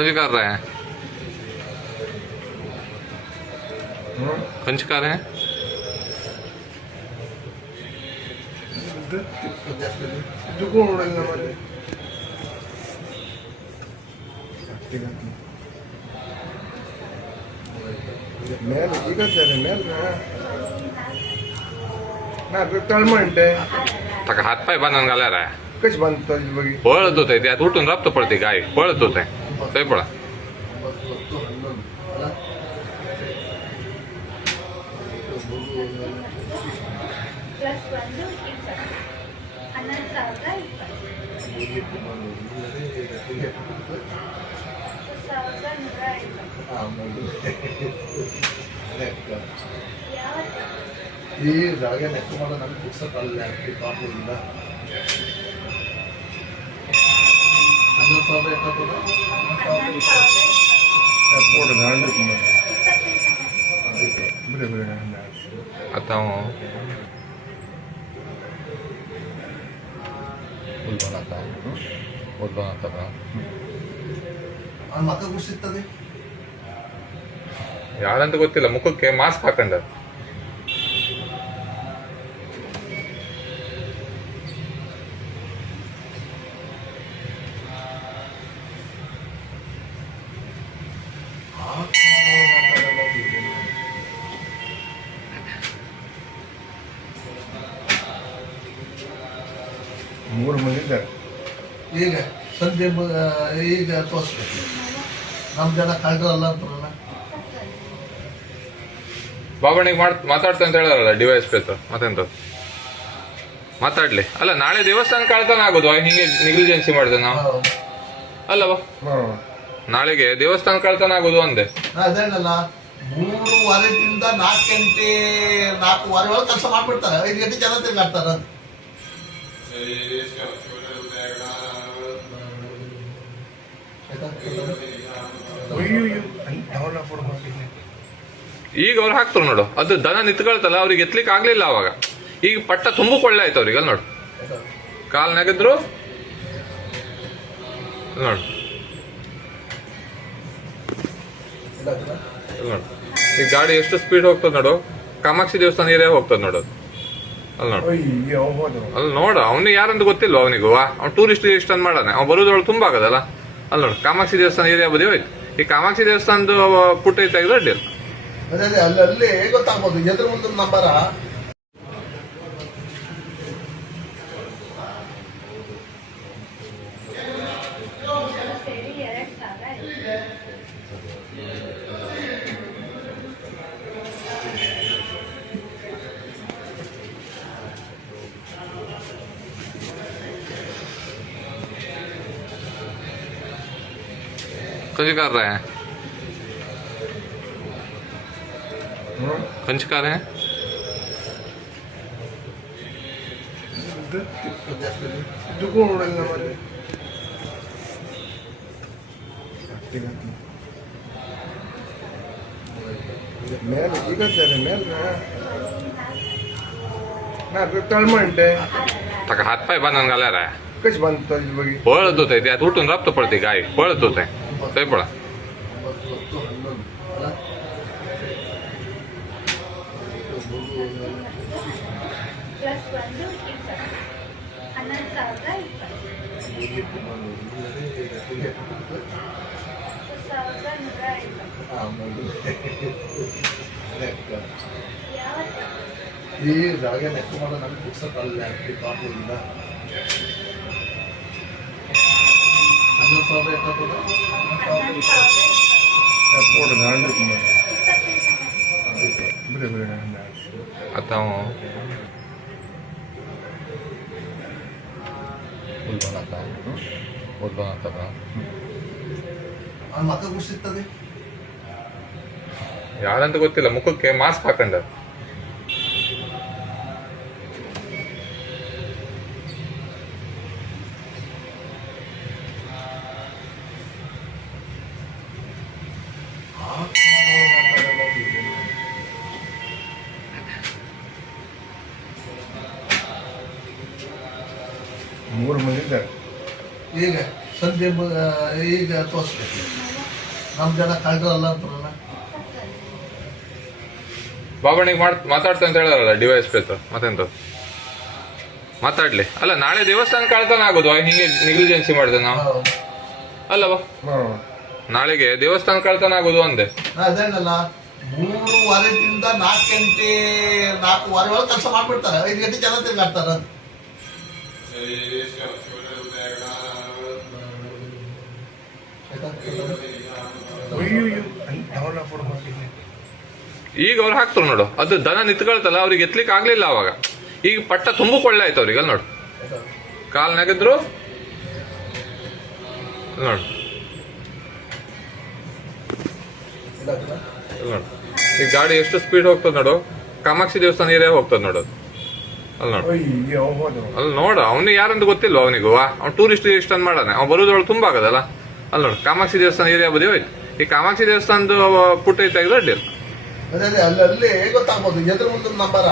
कंच कर रहे हैं। कंच कर रहे हैं। ಮೇಲ್ ಈಗ ಮೇಲ್ ನಾ तळमळते तका हातपाय बांधून घालायला आहे. कशी बांधतो बघी पळत होते त्यात उठून राबतो पडते गाय पळत होते ते पळा ಈ ಜಾಗ ನೆಕ್ಸ್ಟ್ ಮಾಡೋ ನಮ್ಗೆ ಪುಸ್ತಕ ಅಲ್ಲ ಕಾಪುರಿಂದ 11,000 ಎಪ್ಪತ್ತದ आता ಮಕ್ಕ ಖುಷಿರ್ತದೆ ಯಾರಂತ ಗೊತ್ತಿಲ್ಲ ಮುಖಕ್ಕೆ ಮಾಸ್ಕ್ ಹಾಕೊಂಡ ಮೂರು ಮಂದಿ ಇದ್ದಾರೆ ಈಗ ಸಂಜೆ ಈಗ ತೋರಿಸ್ಬೇಕು ನಮ್ಮ ಜನ ಕಳ್ರಲ್ಲ ಅಂತಾರಲ್ಲ ಬಾಬಣ್ಣಿಗೆ ಮಾತಾಡ್ತಾ ಅಂತ ಹೇಳಾರಲ್ಲ ಡಿವೈಸ್ ಪೇತು ಮತ್ತೆಂತ ಮಾತಾಡ್ಲಿ ಅಲ್ಲ ನಾಳೆ ದೇವಸ್ಥಾನ ಕಳ್ತನ ಆಗೋದು ಹಿಂಗೆ ನೆಗ್ಲಿಜೆನ್ಸಿ ಮಾಡಿದೆ ನಾವು ಅಲ್ಲವಾ ನಾಳೆಗೆ ದೇವಸ್ಥಾನ ಕಳ್ತನ ಆಗೋದು ಅಂದೆ ಅದೇನಲ್ಲ 3:15ದಿಂದ 4 ಗಂಟೆ 4:15 ಒಳಗೆ ಕೆಲಸ ಮಾಡ್ಬಿಡ್ತಾರೆ 5 ಗಂಟೆ ಜನ ತಿರ್ಗಾಡ್ತಾರೆ ಈಗ ಅವ್ರು ಹಾಕ್ತಾರೆ ನೋಡು ಅದು ದನ ನಿಂತ್ಕೊಳ್ತಲ್ಲ ಅವ್ರಿಗೆ ಎತ್ಲಿಕ್ಕೆ ಆಗ್ಲಿಲ್ಲ ಅವಾಗ ಈಗ ಪಟ್ಟ ತುಂಬಿಕೊಳ್ಳೆ ಆಯ್ತು ಅವ್ರಿಗೆ ಅಲ್ಲಿ ನೋಡು ಕಾಲ್ ನೆಗೆದ್ರು ನೋಡು ನೋಡು ಈಗ ಗಾಡಿ ಎಷ್ಟು ಸ್ಪೀಡ್ ಹೋಗ್ತದ ನೋಡು ಕಾಮಾಕ್ಷಿ ದೇವಸ್ಥಾನ ಏರಿಯಾ ಹೋಗ್ತದ ನೋಡು ಅಲ್ಲಿ ನೋಡು ಅಲ್ಲಿ ನೋಡು ಅವನಿಗೆ ಯಾರಂತ ಗೊತ್ತಿಲ್ವ ಅವನಿಗೂ ಅವ್ನು ಟೂರಿಸ್ಟ್ ಇಷ್ಟ ಅಂತ ಮಾಡಾನೆ ಅವ್ನು ಬರೋದ್ರೊಳಗೆ ತುಂಬ ಆಗದಲ್ಲ ಅಲ್ಲಿ ನೋಡು ಕಾಮಾಕ್ಷಿ ದೇವಸ್ಥಾನ ಏರಿಯಾ ಬದಿ ಹೋಯ್ತು ಈ ಕಾಮಾಕ್ಷಿ ದೇವಸ್ಥಾನದ ಪುಟ್ಟ ತೆಗೆದು ಅಡ್ಡಿಲ್ಲ ಅದೇ ಅಲ್ಲಿ ಗೊತ್ತಾಗ್ಬೋದು ಎದ್ರ ಮುಂದೆ ನಂಬರ कंच कर रहे हैं। कंच कर रहे हैं। ಮೇಲ್ ಈಗ ಮೇಲ್ ನಾ तळमळते तका हातपाय बांधून घालायला आहे. कशी बांधतो बघी पळत होते त्यात उठून राबतो पडते गाय पळत होते ते पळा ಈ ಜಾಗ ನೆಕ್ಸ್ಟ್ ಮಾಡೋ ನಮ್ಗೆ ಪುಸ್ತಕ ಅಲ್ಲ ಕಾಪುರಿಂದ 11,000 ಎಪ್ಪತ್ತದ आता ಮಕ್ಕ ಖುಷಿರ್ತದೆ ಯಾರಂತ ಗೊತ್ತಿಲ್ಲ ಮುಖಕ್ಕೆ ಮಾಸ್ಕ್ ಹಾಕೊಂಡ ಮೂರು ಮಂದಿ ಇದ್ದಾರೆ ಈಗ ಸಂಜೆ ಈಗ ತೋರಿಸ್ಬೇಕು ನಮ್ಮ ಜನ ಕಳ್ರಲ್ಲ ಅಂತಾರಲ್ಲ. ಬಾಬಣ್ಣಿಗೆ ಮಾತಾಡ್ತಾ ಅಂತ ಹೇಳಲ್ಲ ಡಿವೈಸ್ ಪೇತ ಮತ್ತೆಂತ ಮಾತಾಡ್ಲಿ. ಅಲ್ಲ ನಾಳೆ ದೇವಸ್ಥಾನ ಕಳ್ತನ ಆಗೋದು ಹಿಂಗೆ ನೆಗ್ಲಿಜೆನ್ಸಿ ಮಾಡಿದೆ ನಾವು ಅಲ್ಲವಾ? ನಾಳೆಗೆ ದೇವಸ್ಥಾನ ಕಳ್ತನ ಆಗೋದು ಅಂದೆ. ಅದೇನಲ್ಲ 3:30ದಿಂದ 4 ಗಂಟೆ 4:15 ಒಳಗೆ ಕೆಲಸ ಮಾಡ್ಬಿಡ್ತಾರೆ. 5 ಗಂಟೆ ಜನ ತಿರ್ಗಾಡ್ತಾರೆ. ಈಗ ಅವ್ರು ಹಾಕ್ತಾರೆ ನೋಡು, ಅದು ದನ ನಿಂತ್ಕೊಳ್ತಲ್ಲ ಅವ್ರಿಗೆ ಎತ್ಲಿಕ್ಕೆ ಆಗ್ಲಿಲ್ಲ ಅವಾಗ. ಈಗ ಪಟ್ಟ ತುಂಬಕೊಳ್ಳೆ ಆಯ್ತು ಅವ್ರಿಗೆ. ಅಲ್ಲಿ ನೋಡು ಕಾಲ್ ನೆಗೆದ್ರು ನೋಡು ನೋಡು. ಈಗ ಗಾಡಿ ಎಷ್ಟು ಸ್ಪೀಡ್ ಹೋಗ್ತದ ನೋಡು. ಕಾಮಾಕ್ಷಿ ದೇವಸ್ಥಾನ ಏರಿಯಾ ಹೋಗ್ತದ ನೋಡು. ಅಲ್ಲಿ ನೋಡು ಅಲ್ಲಿ ನೋಡು. ಅವ್ನಿಗೆ ಯಾರಂತ ಗೊತ್ತಿಲ್ವ ಅವನಿಗೂ. ಅವ್ನು ಟೂರಿಸ್ಟ್ ಇಷ್ಟೊಂದು ಮಾಡಾನೆ. ಅವ್ನು ಬರೋದ್ರೊಳಗೆ ತುಂಬ ಆಗದಲ್ಲ. ಅಲ್ಲಿ ನೋಡು ಕಾಮಾಕ್ಷಿ ದೇವಸ್ಥಾನ ಏರಿಯಾ ಬದಿ ಹೋಯ್ತು. ಈ ಕಾಮಾಕ್ಷಿ ದೇವಸ್ಥಾನದ ಪುಟ್ಟ ತೆಗೆದು ಅಡ್ಡಿಲ್ಲ. ಅದೇ ಅಲ್ಲಿ ಗೊತ್ತಾಗ್ಬೋದು. ಎದುರು ಮುಂದೆ ನಂಬರ